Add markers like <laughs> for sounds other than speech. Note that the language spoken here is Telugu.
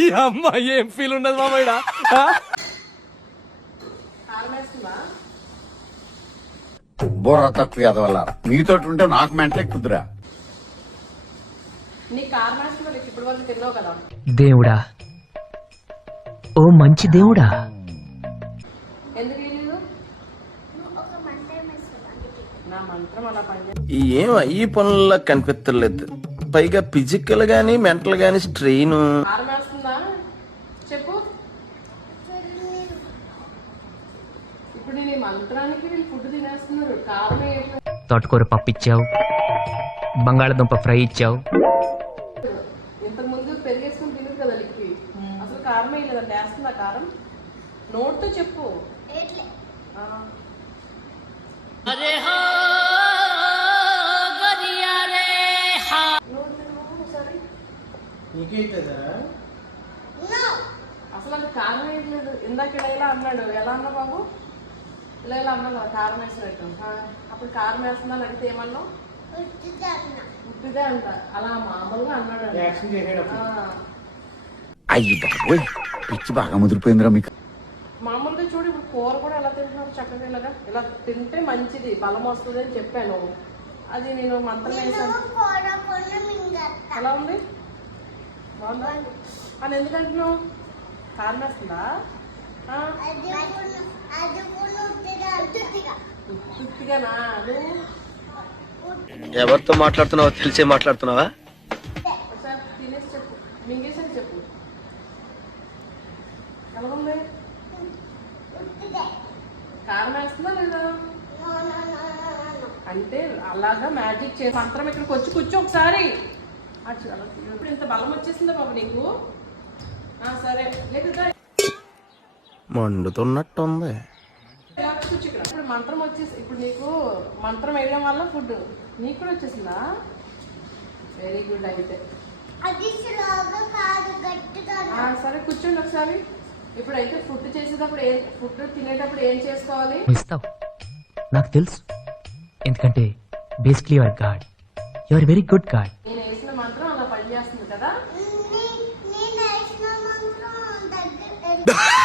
ఈ అమ్మ ఏం ఫీల్ ఉండదు మామయ్య బుర్ర తక్కువ వల్ల మీతో ఉంటే నాకు మెంటలే కుదురా. దేవుడా. ఓ మంచి దేవుడా. ఎందుకు వేయలేదు నా మంత్రం అలా పనిచేస్తుంది ఈ ఏం ఈ పనుల్లో కనిపించలేదు పైగా ఫిజికల్ గానీ మెంటల్ గానీ స్ట్రెయిన్ కారం వేస్తుందా చెప్పు ఇప్పుడు నేను ఈ మంత్రానికి వీళ్ళు ఫుడ్ తినేస్తున్నారు. తోటకూర పప్పు ఇచ్చావు. బంగాళదుంప ఫ్రై ఇచ్చావు. పెరిగేసుకుని తినదు కదా లిక్కి అసలు కారం వేయలేదండి వేస్తుందా కారం. నోట్తో చెప్పు. ఒకసారి. అసలు అది కారం వేయట్లేదు ఇందాక ఇలా అన్నాడు. ఎలా అన్నా బాబు? ఇలా ఇలా అన్నా కారం వేసి పెట్టాం అప్పుడు కారం వేస్తుందని అడిగితే ఏమన్నావు ఉట్టిదే అంట అలా మామూలుగా అన్నాడు అయ్యి బాబోయ్ పిచ్చి బాగా ముదిరిపోయిందిరా మీకు మామూలుగా చూడు ఇప్పుడు కూర కూడా ఎలా తింటున్నారు చక్కగా ఇలాగా ఇలా తింటే మంచిది బలం వస్తుంది అని చెప్పాను అది నేను మంత్రం వేసాను ఎలా ఉంది బాగుందా అని ఎందుకంటున్నావు కారణం వస్తుందా? ఎవరితో మాట్లాడుతున్నావో తెలిసే మాట్లాడుతున్నావా? ఒకసారి తినేసి చెప్పు. మింగేసరి చెప్పు. ఎలా ఉంది కారం వేస్తుందా లేదా? అంటే అలాగా మ్యాజిక్ చేసి మంత్రం ఇక్కడికి వచ్చి కూర్చో ఒకసారి. ఇప్పుడు ఇంత బలం వచ్చేసిందా బాబు నీకు? సరే. లేదా మండుతున్నట్టుంది. ఇప్పుడు మంత్రం వచ్చేసి ఇప్పుడు నీకు మంత్రం వేయడం వల్ల ఫుడ్ నీకు కూడా వచ్చేసిందా? వెరీ గుడ్ అయితే. సరే కూర్చోండి ఒకసారి. ఇప్పుడు అయితే ఫుడ్ చేసేటప్పుడు ఏం ఫుడ్ తినేటప్పుడు ఏం చేసుకోవాలి? ఇస్తావు. నాకు తెలుసు. ఎందుకంటే basically your god your very good god నేను వేసిన మంత్రం అలా పని చేస్తుంది కదా <laughs>